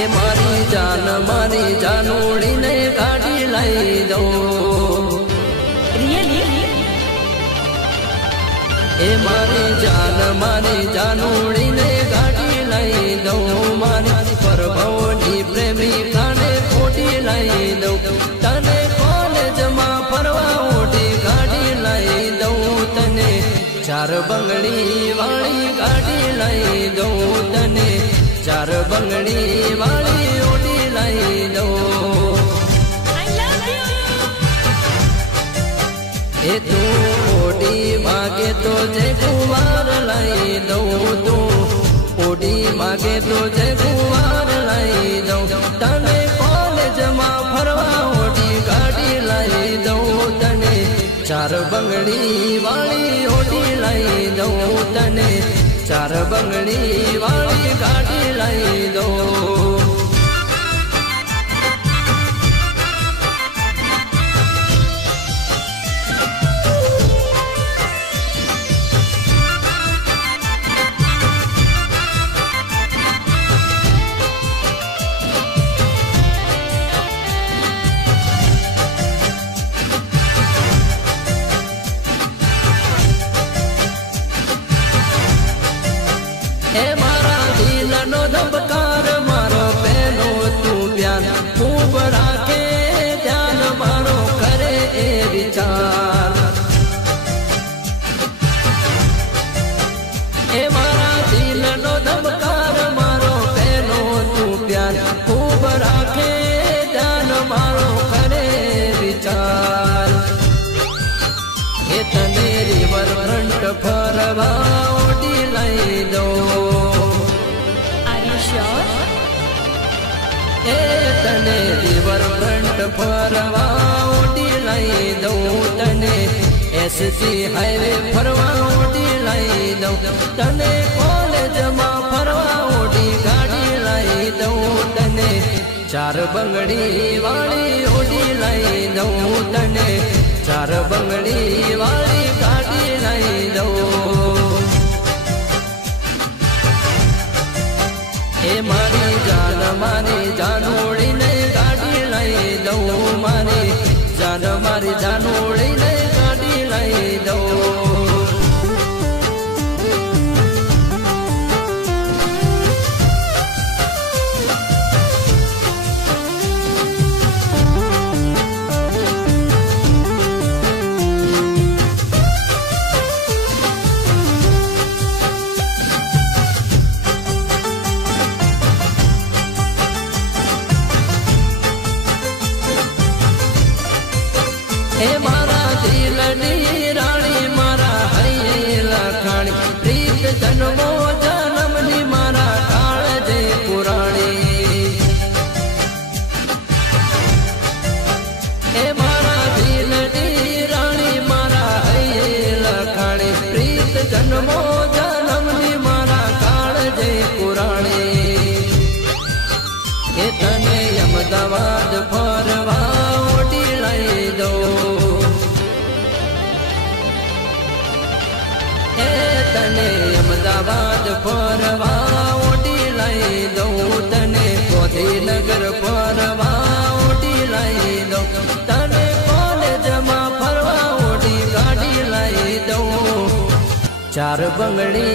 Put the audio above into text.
ए मारी जानोड़ी ने गाड़ी लाई दो। रियली ए मारी जानोड़ी ने गाड़ी लाई दो। मारी परभवनी प्रेमी काने खोटी लाई दो। तने कॉलेज में फरवा ओटी गाड़ी लाई दो। तने चार बंगड़ी वाली गाड़ी लाई दो। तने चार बंगड़ी वाली ओटी लाई दो। I love you. ए तू ओटी मांगे तो जय कुमार लाई दो। तू ओटी मांगे तो जय कुमार लाई दो। तने कॉलेज में फरवा ओटी गाड़ी लाई दो। तने चार बंगड़ी वाली ओटी लाई दो। तने चार बंगड़ी वाली गाड़ी लाई दो। ए मारा दिल नो धबकार मारो पहलो तू प्यार खूब राखे ध्यान मारो करे ए विचार। ए मारा दिल नो धबकार मारो पहलो तू प्यार खूब राखे ध्यान मारो करे विचार। ए तने रिवर फ्रंट फरवा ओटी लाई दो। ए तने रिवर फ्रंट फरवा ओटी लाई दो। तने एससी हाईवे फरवा ओटी लाई दो। तने कॉलेज में फरवा ओटी गाड़ी लाई दो। तने चार बंगड़ी वाली ओटी लाई दो। तने चार बंगड़ी वाली गाड़ी लाई दो। ए मारी जानोड़ी ने गाड़ी लाई दो। मारी जानोड़ी ने गाड़ी लाई दो। ए मारा दिल नी रानी मारा हई लखाणी प्रीत जन्मो जन्म नी मारा काल जे पुराणी। ए मारा दिल नी रानी मारा हई लखाणी प्रीत जन्मो जन्म नी मारा काल जे पुराणी। ए तने अहमदाबाद फरवा ओटी लाई दो। तने अहमदाबाद फरवा ओटी लाई दो। तने गांधीनगर फरवा ओटी लाई दो। तने कॉलेज में फरवा ओटी गाड़ी लाई दो। चार बंगड़ी